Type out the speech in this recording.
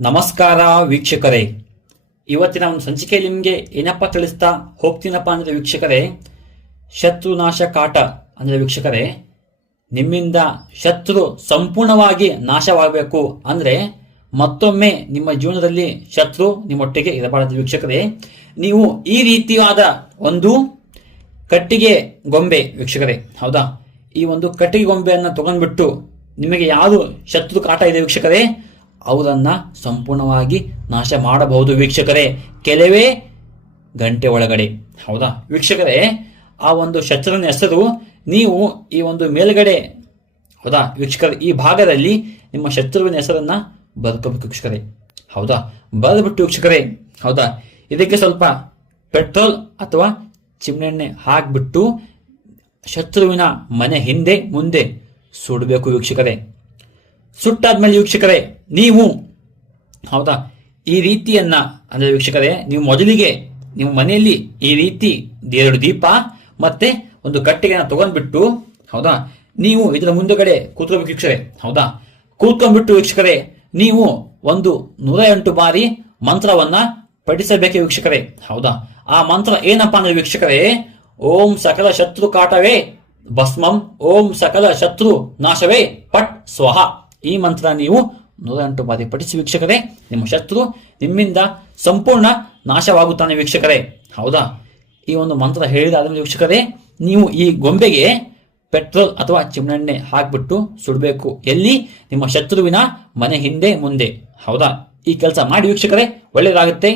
ನಮಸ್ಕಾರ ವೀಕ್ಷಕರೇ, ಇವತ್ತಿನ ಒಂದು ಸಂಚಿಕೆಯಲ್ಲಿ ನಿಮಗೆ ಏನಪ್ಪ ತಿಳಿಸ್ತಾ ಹೋಗ್ತೀನಪ್ಪ ಅಂದ್ರೆ ವೀಕ್ಷಕರೇ, ಶತ್ರುನಾಶ ಕಾಟ ಅಂದ್ರೆ ವೀಕ್ಷಕರೇ, ನಿಮ್ಮಿಂದ ಶತ್ರು ಸಂಪೂರ್ಣವಾಗಿ ನಾಶವಾಗಬೇಕು ಅಂದ್ರೆ ಮತ್ತೊಮ್ಮೆ ನಿಮ್ಮ ಜೀವನದಲ್ಲಿ ಶತ್ರು ನಿಮ್ಮೊಟ್ಟಿಗೆ ಇರಬಾರದು ವೀಕ್ಷಕರೇ. ನೀವು ಈ ರೀತಿಯಾದ ಒಂದು ಕಟ್ಟಿಗೆ ಗೊಂಬೆ ವೀಕ್ಷಕರೇ, ಹೌದಾ, ಈ ಒಂದು ಕಟ್ಟಿಗೆ ಗೊಂಬೆಯನ್ನು ತಗೊಂಡ್ಬಿಟ್ಟು ನಿಮಗೆ ಯಾವುದು ಶತ್ರು ಕಾಟ ಇದೆ ವೀಕ್ಷಕರೇ, ಅವರನ್ನ ಸಂಪೂರ್ಣವಾಗಿ ನಾಶ ಮಾಡಬಹುದು ವೀಕ್ಷಕರೇ, ಕೆಲವೇ ಗಂಟೆ ಒಳಗಡೆ. ಹೌದಾ ವೀಕ್ಷಕರೇ, ಆ ಒಂದು ಶತ್ರುವಿನ ಹೆಸರು ನೀವು ಈ ಒಂದು ಮೇಲ್ಗಡೆ, ಹೌದಾ ವೀಕ್ಷಕರೇ, ಈ ಭಾಗದಲ್ಲಿ ನಿಮ್ಮ ಶತ್ರುವಿನ ಹೆಸರನ್ನ ಬರ್ಕೋಬೇಕು ವೀಕ್ಷಕರೇ. ಹೌದಾ, ಬರೆದ್ಬಿಟ್ಟು ವೀಕ್ಷಕರೇ, ಹೌದಾ, ಇದಕ್ಕೆ ಸ್ವಲ್ಪ ಪೆಟ್ರೋಲ್ ಅಥವಾ ಚಿಮಣೆಣ್ಣೆ ಹಾಕ್ಬಿಟ್ಟು ಶತ್ರುವಿನ ಮನೆ ಹಿಂದೆ ಮುಂದೆ ಸುಡಬೇಕು ವೀಕ್ಷಕರೇ. ಸುಟ್ಟಾದ್ಮೇಲೆ ವೀಕ್ಷಕರೇ, ನೀವು ಹೌದಾ ಈ ರೀತಿಯನ್ನ ಅಂದ್ರೆ ವೀಕ್ಷಕರೇ, ನೀವು ಮೊದಲಿಗೆ ನಿಮ್ಮ ಮನೆಯಲ್ಲಿ ಈ ರೀತಿ 2 ದೀಪ ಮತ್ತೆ ಒಂದು ಕಟ್ಟಿಗೆನ ತಗೊಂಡ್ಬಿಟ್ಟು, ಹೌದಾ, ನೀವು ಇದರ ಮುಂದುಗಡೆ ಕೂತ್ಕೋಬೇಕು ವೀಕ್ಷಕರೇ. ಹೌದಾ, ಕೂತ್ಕೊಂಡ್ಬಿಟ್ಟು ವೀಕ್ಷಕರೇ, ನೀವು ಒಂದು 108 ಬಾರಿ ಮಂತ್ರವನ್ನ ಪಠಿಸಬೇಕೆ ವೀಕ್ಷಕರೇ. ಹೌದಾ, ಆ ಮಂತ್ರ ಏನಪ್ಪಾ ಅಂದ್ರೆ ವೀಕ್ಷಕರೇ, ಓಂ ಸಕಲ ಶತ್ರು ಕಾಟವೇ ಭಸ್ಮಂ, ಓಂ ಸಕಲ ಶತ್ರು ನಾಶವೇ ಪಟ್ ಸ್ವಹ. ಈ ಮಂತ್ರ ನೀವು 108 ಬಾರಿ ಪಠಿಸಿ ವೀಕ್ಷಕರೇ, ನಿಮ್ಮ ಶತ್ರು ನಿಮ್ಮಿಂದ ಸಂಪೂರ್ಣ ನಾಶವಾಗುತ್ತಾನೆ ವೀಕ್ಷಕರೇ. ಹೌದಾ, ಈ ಒಂದು ಮಂತ್ರ ಹೇಳಿದಾದ್ಮೇಲೆ ವೀಕ್ಷಕರೇ, ನೀವು ಈ ಗೊಂಬೆಗೆ ಪೆಟ್ರೋಲ್ ಅಥವಾ ಚಿಮಣೆಣ್ಣೆ ಹಾಕ್ಬಿಟ್ಟು ಸುಡಬೇಕು. ಎಲ್ಲಿ? ನಿಮ್ಮ ಶತ್ರುವಿನ ಮನೆ ಹಿಂದೆ ಮುಂದೆ. ಹೌದಾ, ಈ ಕೆಲಸ ಮಾಡಿ ವೀಕ್ಷಕರೇ, ಒಳ್ಳೆಯದಾಗುತ್ತೆ.